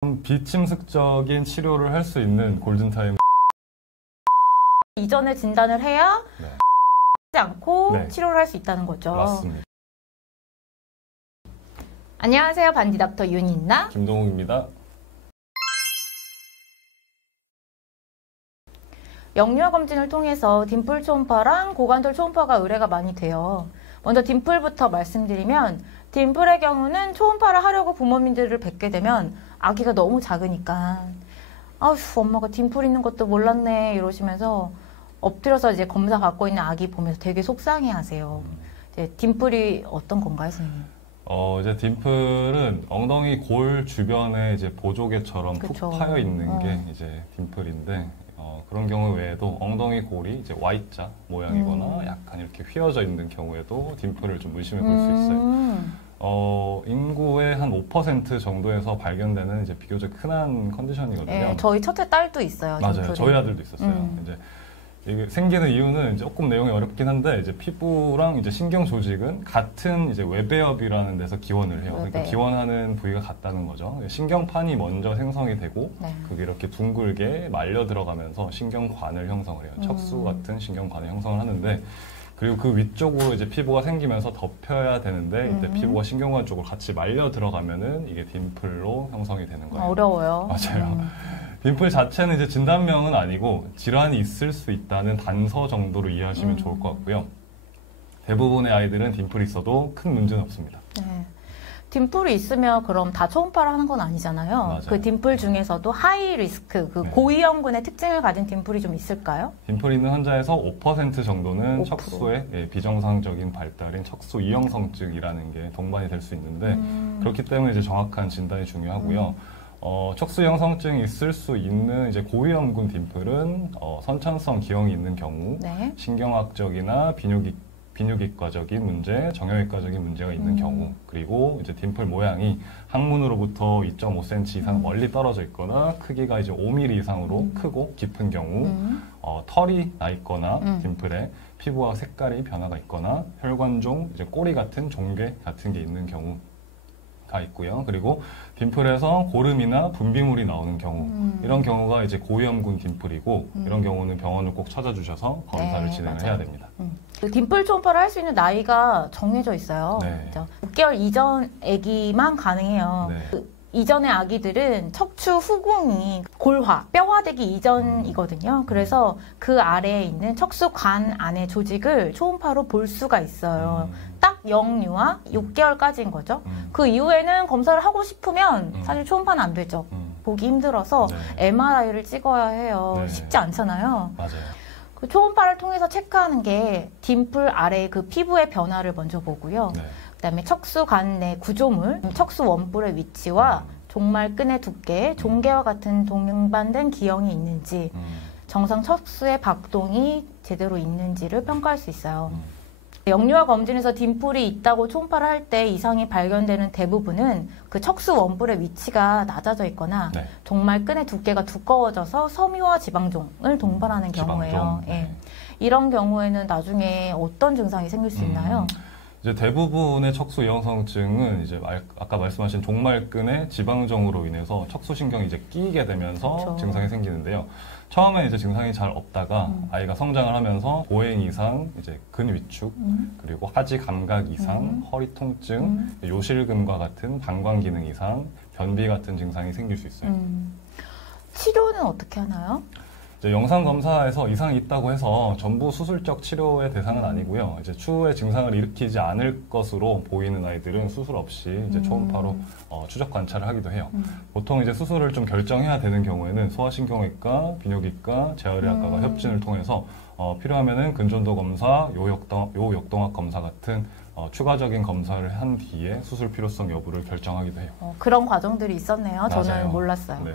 비침습적인 치료를 할 수 있는 골든타임. 이전에 진단을 해야 네. 하지 않고 네. 치료를 할 수 있다는 거죠. 맞습니다. 안녕하세요. 반디닥터 윤이나 김동욱입니다. 영유아 검진을 통해서 딤플 초음파랑 고관절 초음파가 의뢰가 많이 돼요. 먼저 딤플부터 말씀드리면 딤플의 경우는 초음파를 하려고 부모님들을 뵙게 되면 아기가 너무 작으니까 아휴 엄마가 딤플 있는 것도 몰랐네 이러시면서 엎드려서 이제 검사 받고 있는 아기 보면서 되게 속상해하세요. 이제 딤플이 어떤 건가요, 선생님? 이제 딤플은 엉덩이 골 주변에 이제 보조개처럼 그쵸. 푹 파여 있는 게 이제 딤플인데 그런 경우 외에도 엉덩이 골이 이제 Y자 모양이거나 약간 이렇게 휘어져 있는 경우에도 딤플을 좀 의심해 볼 수 있어요. 인구의 한 5% 정도에서 발견되는 이제 비교적 흔한 컨디션이거든요. 네, 저희 첫째 딸도 있어요. 맞아요. 딤플이. 저희 아들도 있었어요. 이제 이게 생기는 이유는 조금 내용이 어렵긴 한데 이제 피부랑 이제 신경 조직은 같은 이제 외배엽이라는 데서 기원을 해요. 그러니까 기원하는 부위가 같다는 거죠. 신경판이 먼저 생성이 되고 그게 이렇게 둥글게 말려 들어가면서 신경관을 형성을 해요. 척수 같은 신경관을 형성을 하는데 그리고 그 위쪽으로 이제 피부가 생기면서 덮여야 되는데 이때 피부가 신경관 쪽으로 같이 말려 들어가면은 이게 딤플로 형성이 되는 거예요. 어려워요. 맞아요. 딤플 자체는 이제 진단명은 아니고 질환이 있을 수 있다는 단서 정도로 이해하시면 좋을 것 같고요. 대부분의 아이들은 딤플이 있어도 큰 문제는 없습니다. 네. 딤플이 있으면 그럼 다 초음파를 하는 건 아니잖아요. 맞아요. 그 딤플 중에서도 하이 리스크, 그 고위험군의 특징을 가진 dim플이 좀 있을까요? 딤플 있는 환자에서 5% 정도는 5%. 척수의 비정상적인 발달인 척수 이형성증이라는 게 동반이 될 수 있는데 그렇기 때문에 이제 정확한 진단이 중요하고요. 척수 형성증이 있을 수 있는 이제 고위험군 딤플은 선천성 기형이 있는 경우, 신경학적이나 비뇨기과적인 문제, 정형외과적인 문제가 있는 경우, 그리고 이제 딤플 모양이 항문으로부터 2.5cm 이상 멀리 떨어져 있거나 크기가 이제 5mm 이상으로 크고 깊은 경우, 털이 나 있거나 딤플에 피부와 색깔이 변화가 있거나 혈관종, 이제 꼬리 같은 종괴 같은 게 있는 경우. 가 있고요. 그리고 딤플에서 고름이나 분비물이 나오는 경우 이런 경우가 이제 고위험군 dim플이고 이런 경우는 병원을 꼭 찾아주셔서 검사를 진행을 해야 됩니다. 그 딤플 초음파를 할 수 있는 나이가 정해져 있어요. 그렇죠? 6개월 이전 아기만 가능해요. 그 이전의 아기들은 척추 후궁이 골화, 뼈화되기 이전이거든요. 그래서 그 아래에 있는 척수관 안의 조직을 초음파로 볼 수가 있어요. 딱 영유아 6개월까지인 거죠. 그 이후에는 검사를 하고 싶으면 사실 초음파는 안 되죠. 보기 힘들어서 MRI를 찍어야 해요. 쉽지 않잖아요. 맞아요. 그 초음파를 통해서 체크하는 게 딤플 아래 그 피부의 변화를 먼저 보고요. 그다음에 척수관 내 구조물, 척수 원뿔의 위치와 종말끈의 두께, 종괴와 같은 동반된 기형이 있는지, 정상 척수의 박동이 제대로 있는지를 평가할 수 있어요. 영유아 검진에서 딤플이 있다고 초음파를 할 때 이상이 발견되는 대부분은 그 척수 원뿔의 위치가 낮아져 있거나 종말끈의 두께가 두꺼워져서 섬유와 지방종을 동반하는 경우예요. 이런 경우에는 나중에 어떤 증상이 생길 수 있나요? 이제 대부분의 척수 이형성증은 이제 아까 말씀하신 종말끈의 지방종으로 인해서 척수신경이 이제 끼이게 되면서 증상이 생기는데요. 처음에 이제 증상이 잘 없다가 아이가 성장을 하면서 보행 이상, 이제 근위축, 그리고 하지 감각 이상, 허리 통증, 요실금과 같은 방광 기능 이상, 변비 같은 증상이 생길 수 있어요. 치료는 어떻게 하나요? 이제 영상 검사에서 이상이 있다고 해서 전부 수술적 치료의 대상은 아니고요. 이제 추후에 증상을 일으키지 않을 것으로 보이는 아이들은 수술 없이 이제 초음파로 추적 관찰을 하기도 해요. 보통 이제 수술을 좀 결정해야 되는 경우에는 소아신경외과, 비뇨기과, 재활의학과가 협진을 통해서 필요하면은 근전도 검사, 요역동학 검사 같은 추가적인 검사를 한 뒤에 수술 필요성 여부를 결정하기도 해요. 그런 과정들이 있었네요. 맞아요. 저는 몰랐어요.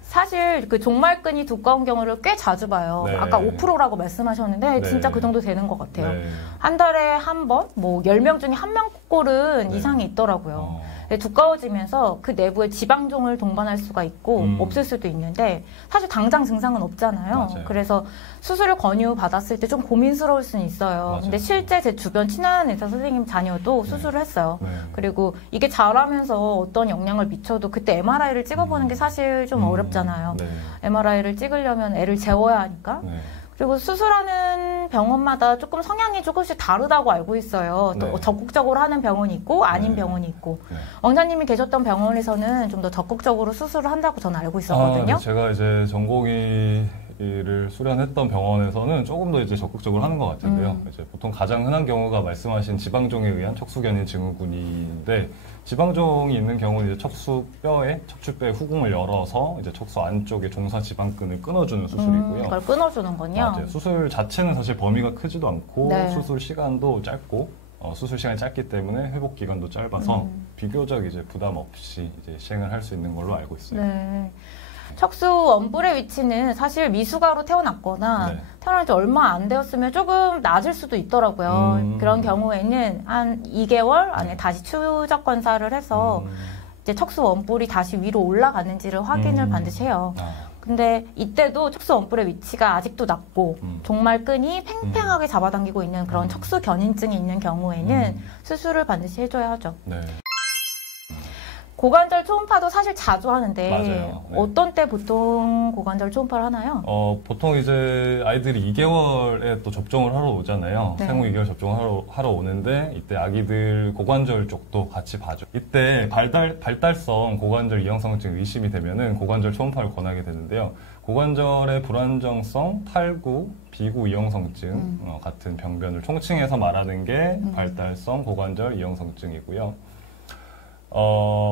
사실 그 종말끈이 두꺼운 경우를 꽤 자주 봐요. 아까 5%라고 말씀하셨는데 진짜 그 정도 되는 것 같아요. 한 달에 한 번, 뭐 10명 중에 1명 꼴은 이상이 있더라고요. 두꺼워지면서 그 내부에 지방종을 동반할 수가 있고 없을 수도 있는데 사실 당장 증상은 없잖아요. 맞아요. 그래서 수술을 권유받았을 때 좀 고민스러울 수는 있어요. 맞아요. 근데 실제 제 주변 친한 의사 선생님 자녀도 수술을 했어요. 네. 그리고 이게 자라면서 어떤 영향을 미쳐도 그때 MRI를 찍어보는 게 사실 좀 어렵잖아요. 네. MRI를 찍으려면 애를 재워야 하니까. 네. 그리고 수술하는 병원마다 조금 성향이 조금씩 다르다고 알고 있어요. 또 네. 적극적으로 하는 병원이 있고 아닌 네. 병원이 있고. 네. 원장님이 계셨던 병원에서는 좀 더 적극적으로 수술을 한다고 저는 알고 있었거든요. 네. 제가 이제 전공의를 수련했던 병원에서는 조금 더 이제 적극적으로 하는 것 같은데요. 이제 보통 가장 흔한 경우가 말씀하신 지방종에 의한 척수견인 증후군인데 지방종이 있는 경우는 이제 척추뼈의 후궁을 열어서 이제 척수 안쪽에 종사 지방끈을 끊어주는 수술이고요. 그걸 끊어주는군요. 맞아요. 수술 자체는 사실 범위가 크지도 않고 네. 수술 시간도 짧고 수술 시간이 짧기 때문에 회복 기간도 짧아서 비교적 이제 부담 없이 이제 시행을 할 수 있는 걸로 알고 있어요. 네. 척수 원뿔의 위치는 사실 미숙아로 태어났거나 네. 태어난 지 얼마 안 되었으면 조금 낮을 수도 있더라고요. 그런 경우에는 한 2개월 안에 다시 추적 관찰을 해서 이제 척수 원뿔이 다시 위로 올라가는지를 확인을 반드시 해요. 근데 이때도 척수 원뿔의 위치가 아직도 낮고 종말끈이 팽팽하게 잡아당기고 있는 그런 척수 견인증이 있는 경우에는 수술을 반드시 해줘야 하죠. 네. 고관절 초음파도 사실 자주 하는데 맞아요. 네. 어떤 때 보통 고관절 초음파를 하나요? 보통 이제 아이들이 2개월에 또 접종을 하러 오잖아요. 네. 생후 2개월 접종을 하러 오는데 이때 아기들 고관절 쪽도 같이 봐줘. 이때 발달성 고관절 이형성증 의심이 되면은 고관절 초음파를 권하게 되는데요. 고관절의 불안정성, 탈구, 비구 이형성증 같은 병변을 총칭해서 말하는 게 발달성 고관절 이형성증이고요.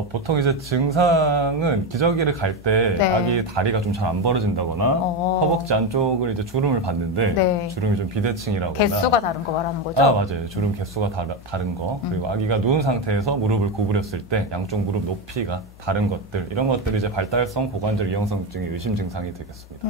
보통 이제 증상은 기저귀를 갈 때 네. 아기 다리가 좀 잘 안 벌어진다거나 허벅지 안쪽을 이제 주름을 봤는데 네. 주름이 좀 비대칭이라거나 개수가 다른 거 말하는 거죠? 맞아요. 주름 개수가 다른 거 그리고 아기가 누운 상태에서 무릎을 구부렸을 때 양쪽 무릎 높이가 다른 것들 이런 것들이 이제 발달성 고관절 이형성증의 의심 증상이 되겠습니다.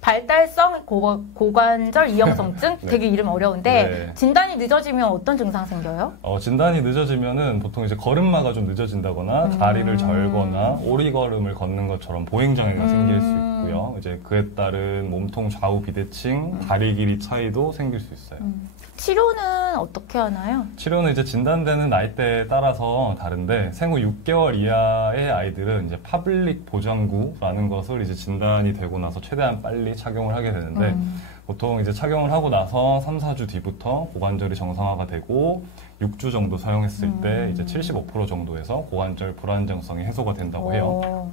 발달성 고관절 이형성증 네. 되게 이름 어려운데 네. 진단이 늦어지면 어떤 증상 생겨요? 진단이 늦어지면은 보통 이제 걸음마가 좀 늦어진다거나 다리를 절거나 오리걸음을 걷는 것처럼 보행장애가 생길 수 있고요. 이제 그에 따른 몸통 좌우 비대칭, 다리 길이 차이도 생길 수 있어요. 치료는 어떻게 하나요? 치료는 이제 진단되는 나이대에 따라서 다른데 생후 6개월 이하의 아이들은 이제 파블릭 보장구라는 것을 이제 진단이 되고 나서 최대한 빨리 착용을 하게 되는데 보통 이제 착용을 하고 나서 3, 4주 뒤부터 고관절이 정상화가 되고 6주 정도 사용했을 때 이제 75% 정도에서 고관절 불안정성이 해소가 된다고 해요.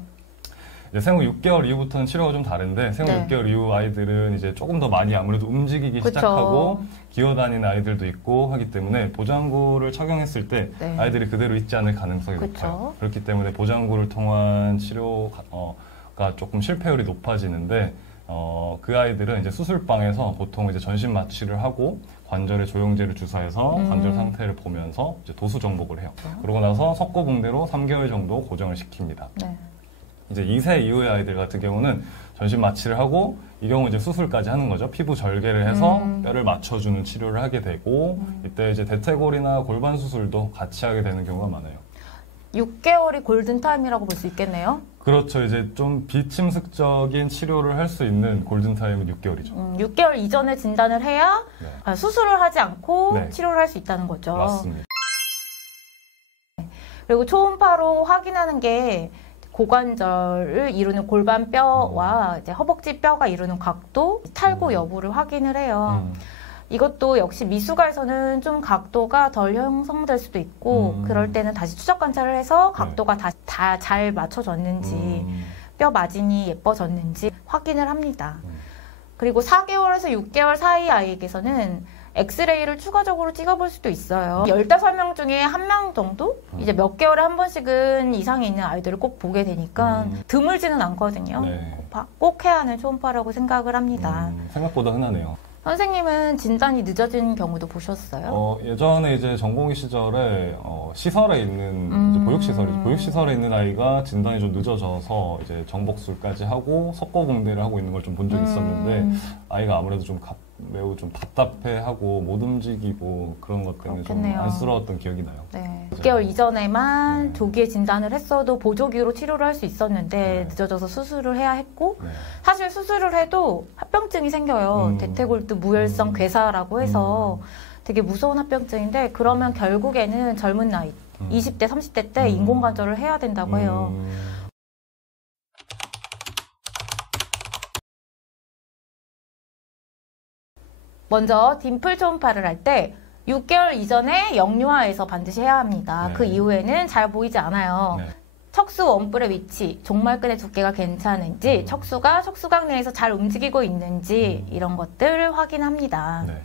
이제 생후 6개월 이후부터는 치료가 좀 다른데 생후 네. 6개월 이후 아이들은 이제 조금 더 많이 아무래도 움직이기 그쵸. 시작하고 기어다니는 아이들도 있고 하기 때문에 보장구를 착용했을 때 네. 아이들이 그대로 있지 않을 가능성이 그쵸. 높아요. 그렇기 때문에 보장구를 통한 치료가 조금 실패율이 높아지는데 그 아이들은 이제 수술방에서 보통 이제 전신 마취를 하고 관절에 조영제를 주사해서 관절 상태를 보면서 이제 도수 정복을 해요. 그러고 나서 석고붕대로 3개월 정도 고정을 시킵니다. 네. 이제 2세 이후의 아이들 같은 경우는 전신 마취를 하고 이 경우 이제 수술까지 하는 거죠. 피부 절개를 해서 뼈를 맞춰주는 치료를 하게 되고 이때 이제 대퇴골이나 골반 수술도 같이 하게 되는 경우가 많아요. 6개월이 골든타임이라고 볼 수 있겠네요? 그렇죠. 이제 좀 비침습적인 치료를 할 수 있는 골든타임은 6개월이죠. 6개월 이전에 진단을 해야 네. 수술을 하지 않고 네. 치료를 할 수 있다는 거죠. 맞습니다. 그리고 초음파로 확인하는 게 고관절을 이루는 골반뼈와 이제 허벅지 뼈가 이루는 각도, 탈구 여부를 확인을 해요. 이것도 역시 미숙아에서는 좀 각도가 덜 형성될 수도 있고 그럴 때는 다시 추적 관찰을 해서 각도가 다 잘 맞춰졌는지 뼈 마진이 예뻐졌는지 확인을 합니다. 그리고 4개월에서 6개월 사이 아이에게서는 엑스레이를 추가적으로 찍어볼 수도 있어요. 15명 중에 1명 정도? 이제 몇 개월에 한 번씩은 이상이 있는 아이들을 꼭 보게 되니까 드물지는 않거든요. 네. 꼭 해야 하는 초음파라고 생각을 합니다. 생각보다 흔하네요. 선생님은 진단이 늦어진 경우도 보셨어요? 예전에 이제 전공의 시절에 시설에 있는 이제 보육시설이죠. 보육시설에 있는 아이가 진단이 좀 늦어져서 이제 정복술까지 하고 석고붕대를 하고 있는 걸 좀 본 적이 있었는데 아이가 아무래도 좀 매우 좀 답답해하고 못 움직이고 그런 것 때문에 그렇겠네요. 좀 안쓰러웠던 기억이 나요. 네. 6개월 이전에만 네. 조기에 진단을 했어도 보조기로 치료를 할 수 있었는데 네. 늦어져서 수술을 해야 했고 네. 사실 수술을 해도 합병증이 생겨요. 대퇴골두 무혈성 괴사라고 해서 되게 무서운 합병증인데 그러면 결국에는 젊은 나이 20대, 30대 때 인공관절을 해야 된다고 해요. 먼저 딤플 초음파를 할 때 6개월 이전에 영유아에서 반드시 해야 합니다. 네. 그 이후에는 잘 보이지 않아요. 네. 척수 원뿔의 위치, 종말근의 두께가 괜찮은지, 척수가 척수각 내에서 잘 움직이고 있는지 이런 것들을 확인합니다. 네.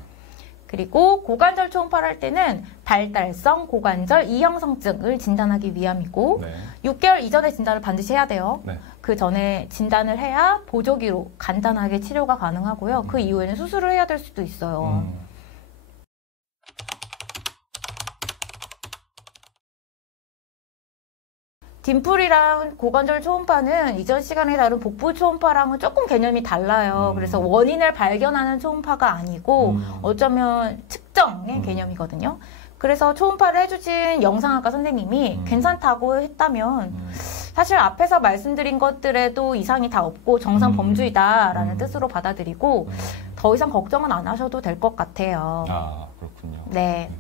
그리고 고관절 초음파를 할 때는 발달성 고관절 이형성증을 진단하기 위함이고 네. 6개월 이전에 진단을 반드시 해야 돼요. 네. 그 전에 진단을 해야 보조기로 간단하게 치료가 가능하고요. 그 이후에는 수술을 해야 될 수도 있어요. 딤플이랑 고관절 초음파는 이전 시간에 다룬 복부 초음파랑은 조금 개념이 달라요. 그래서 원인을 발견하는 초음파가 아니고 어쩌면 측정의 개념이거든요. 그래서 초음파를 해주신 영상학과 선생님이 괜찮다고 했다면 사실 앞에서 말씀드린 것들에도 이상이 다 없고 정상 범주이다라는 뜻으로 받아들이고 더 이상 걱정은 안 하셔도 될 것 같아요. 아, 그렇군요. 네.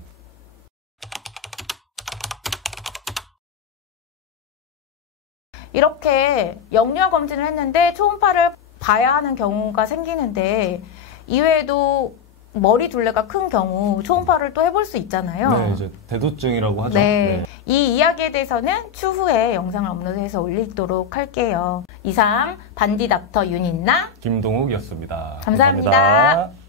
이렇게 영유아 검진을 했는데 초음파를 봐야 하는 경우가 생기는데 이외에도 머리 둘레가 큰 경우 초음파를 또 해볼 수 있잖아요. 네, 이제 대두증이라고 하죠. 네. 이 이야기에 대해서는 추후에 영상을 업로드해서 올리도록 할게요. 이상 반디 닥터 윤인나 김동욱이었습니다. 감사합니다. 감사합니다.